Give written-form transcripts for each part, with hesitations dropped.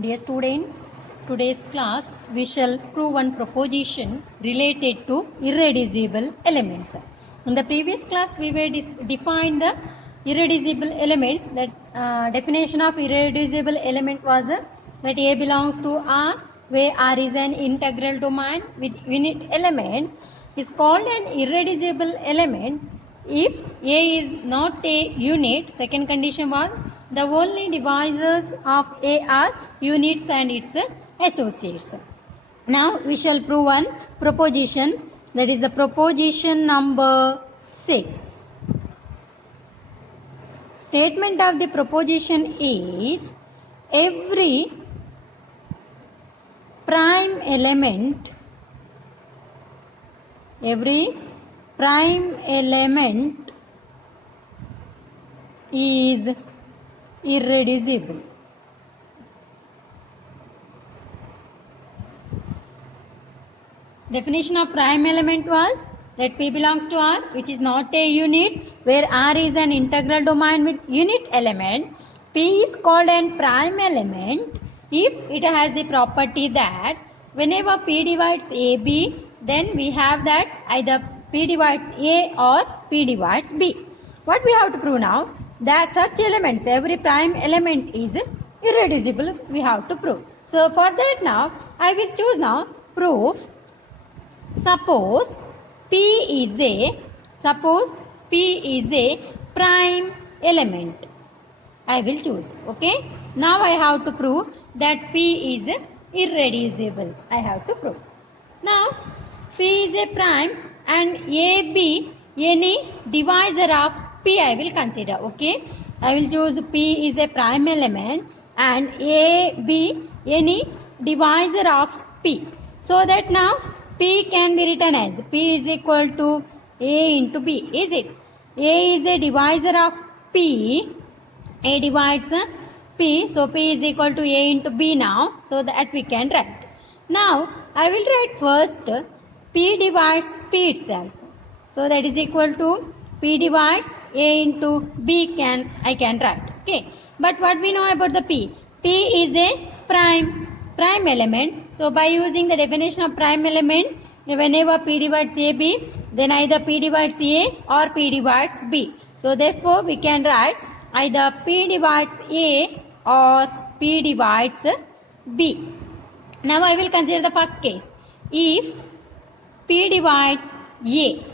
Dear students, today's class we shall prove one proposition related to irreducible elements. In the previous class we were defined the irreducible elements. That definition of irreducible element was that A belongs to R, where R is an integral domain with unit element, is called an irreducible element if A is not a unit. Second condition was the only divisors of A are units and its associates. Now we shall prove one proposition, that is the proposition number 6. Statement of the proposition is every prime element is irreducible. Definition of prime element was that P belongs to R, which is not a unit, where R is an integral domain with unit element. P is called an prime element if it has the property that whenever P divides AB, then we have that either P divides A or P divides B. What we have to prove now? That such elements, every prime element is irreducible, we have to prove. So for that now, I will choose now proof. Suppose P is a prime element. I will choose. Okay. Now I have to prove that P is irreducible. I have to prove. Now P is a prime and AB any divisor of P I will consider. Okay. I will choose P is a prime element and AB any divisor of P. So that now P can be written as P is equal to A into B. Is it? A is a divisor of P. A divides P. So P is equal to A into B now. So that we can write. Now I will write first P divides P itself. So that is equal to P divides A into B I can write. Okay. But what we know about the P? P is a prime element. So by using the definition of prime element, whenever P divides AB, then either P divides A or P divides B. So therefore we can write either P divides A or P divides B. Now I will consider the first case. If P divides A,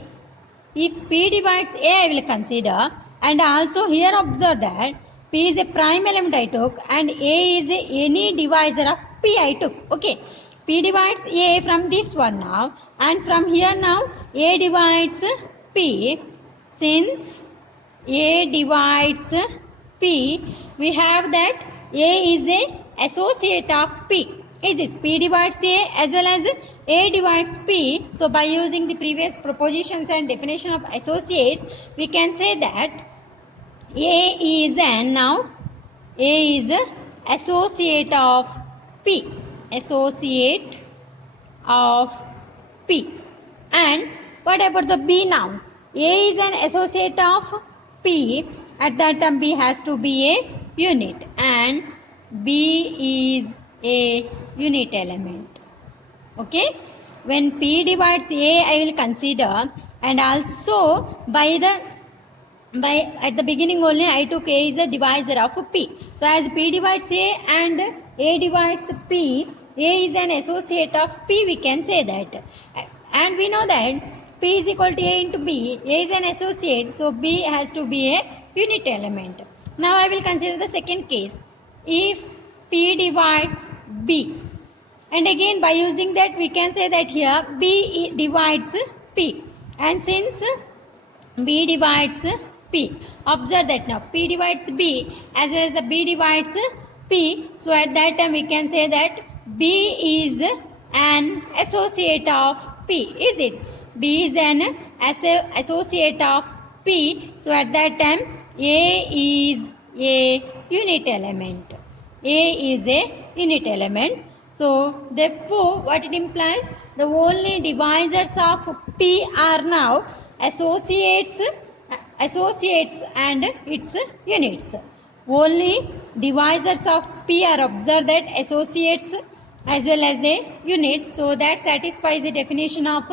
I will consider, and also here observe that P is a prime element I took and A is any divisor of P I took. Okay. P divides A from this one now, and from here now A divides P. Since A divides P, we have that A is a associate of P. Is this P divides A as well as A divides P. So by using the previous propositions and definition of associates, we can say that A is associate of P. And what about the B now? A is an associate of P. At that time B has to be a unit and B is a unit element. Okay. When P divides A, I will consider, and also at the beginning only I took A is a divisor of P. So as P divides A and A divides P, A is an associate of P, we can say that. And we know that P is equal to A into B. A is an associate, so B has to be a unit element. Now I will consider the second case. If P divides B, and again by using that we can say that here B divides P. And since B divides P, observe that now P divides B as well as the B divides P. So at that time we can say that B is an associate of P. Is it? B is an associate of P. So at that time A is a unit element. A is a unit element. So therefore what it implies? The only divisors of P are now associates and its units. Only divisors of P are observed that associates as well as the units. So that satisfies the definition of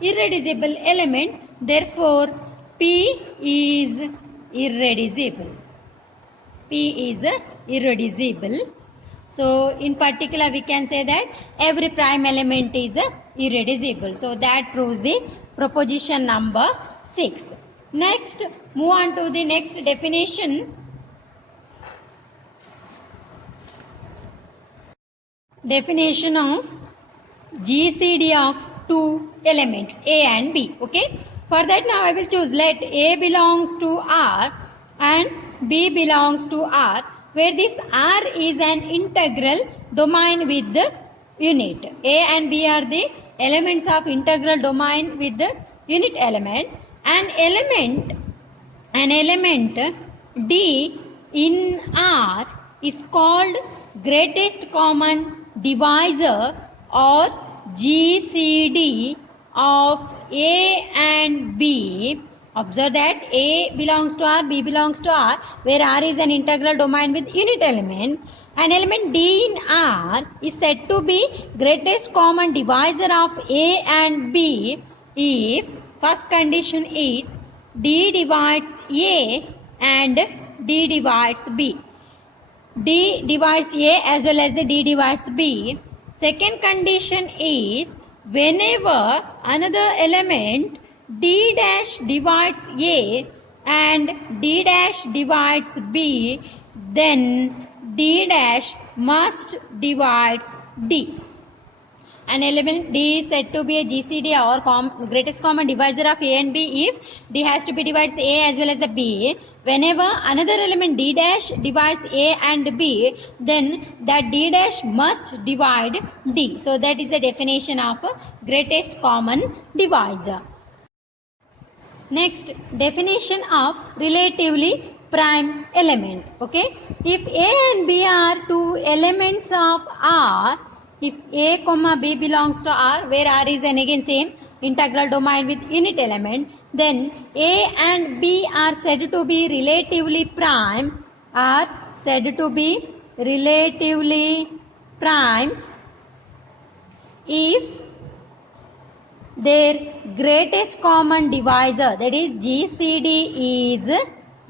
irreducible element. Therefore, P is irreducible. P is irreducible. So in particular we can say that every prime element is irreducible. So that proves the proposition number 6. Next, move on to the next definition. Definition of GCD of two elements A and B. Okay. For that now I will choose let A belongs to R and B belongs to R, where this R is an integral domain with the unit. A and B are the elements of integral domain with the unit element. An element D in R is called greatest common divisor or GCD of A and B. Observe that A belongs to R, B belongs to R, where R is an integral domain with unit element. An element D in R is said to be greatest common divisor of A and B if first condition is D divides A and D divides B. D divides A as well as the D divides B. Second condition is whenever another element D dash divides A and D dash divides B, then D dash must divides D. An element D is said to be a GCD or greatest common divisor of A and B if D has to be divides A as well as the B. Whenever another element D dash divides A and B, then that D dash must divide D. So that is the definition of greatest common divisor. Next, definition of relatively prime element. Okay, if A and B are two elements of R, if A comma B belongs to R, where R is an again same integral domain with unit element, then A and B are said to be relatively prime, are said to be relatively prime if their greatest common divisor, that is GCD, is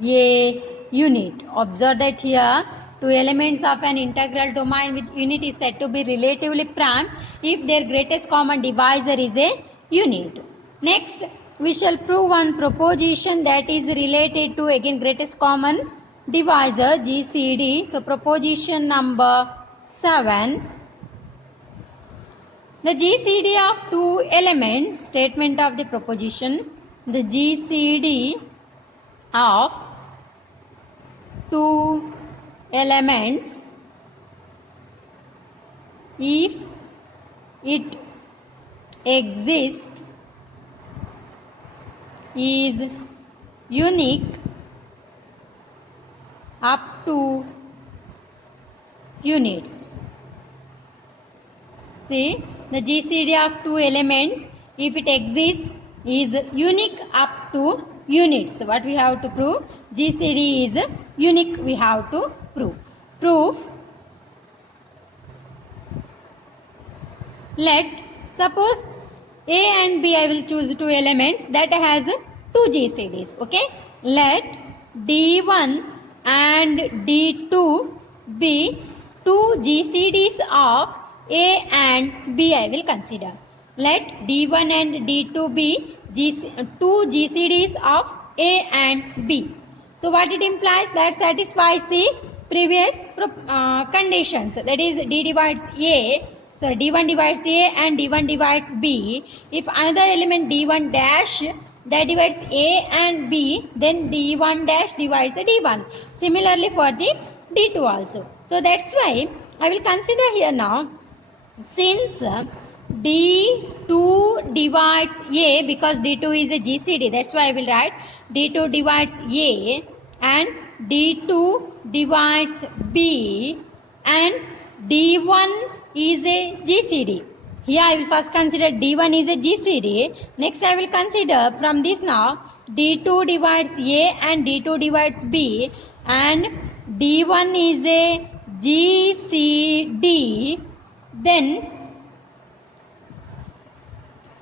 a unit. Observe that here two elements of an integral domain with unit is said to be relatively prime if their greatest common divisor is a unit. Next, we shall prove one proposition that is related to again greatest common divisor GCD. So proposition number 7. The GCD of two elements, statement of the proposition, the GCD of two elements, if it exists, is unique up to units. See, the GCD of two elements, if it exists, is unique up to units. What we have to prove? GCD is unique, we have to prove. Proof. Let, suppose A and B, I will choose two elements that has two GCDs. Okay. Let D1 and D2 be two GCDs of A and B, I will consider. Let D1 and D2 be two GCDs of A and B. So what it implies? That satisfies the previous conditions. That is D divides A, so D1 divides A and D1 divides B. If another element D1 dash that divides A and B, then D1 dash divides the D1. Similarly for the D2 also. So that's why I will consider here now, since D2 divides A, because D2 is a GCD, that's why I will write D2 divides A and D2 divides B and D1 is a GCD. Here I will first consider D1 is a GCD. Next I will consider from this now D2 divides A and D2 divides B and D1 is a GCD, then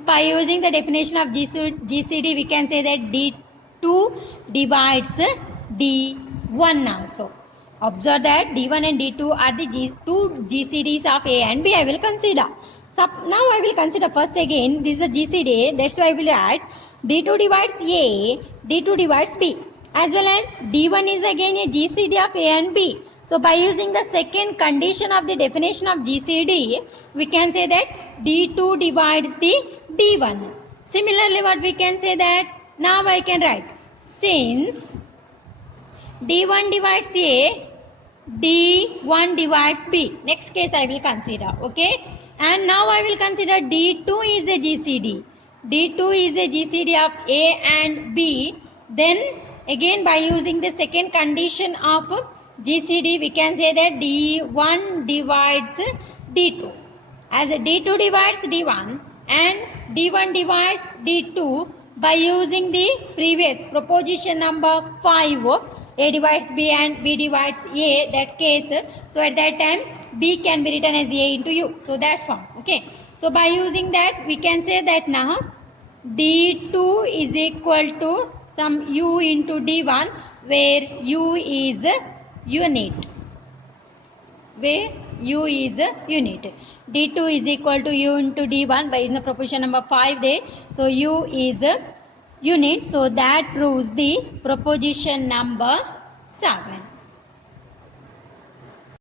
by using the definition of GCD, we can say that D2 divides D1 also. Observe that D1 and D2 are the two GCDs of A and B. I will consider. So now I will consider first again. This is a GCD. That's why I will write D2 divides A, D2 divides B. As well as D1 is again a GCD of A and B. So by using the second condition of the definition of GCD, we can say that D2 divides the D1. Similarly, what we can say that now I can write, since D1 divides A, D1 divides B. Next case I will consider. Okay. And now I will consider D2 is a GCD. D2 is a GCD of A and B. Then again by using the second condition of GCD, we can say that D1 divides D2. As D2 divides D1 and D1 divides D2, by using the previous proposition number 5, A divides B and B divides A, that case, so at that time B can be written as A into U. So that form. Okay. So by using that, we can say that now D2 is equal to some U into D1, where U is unit. Where U is a unit. D2 is equal to U into D1 by using the proposition number 5 there. So U is a unit. So that proves the proposition number 7.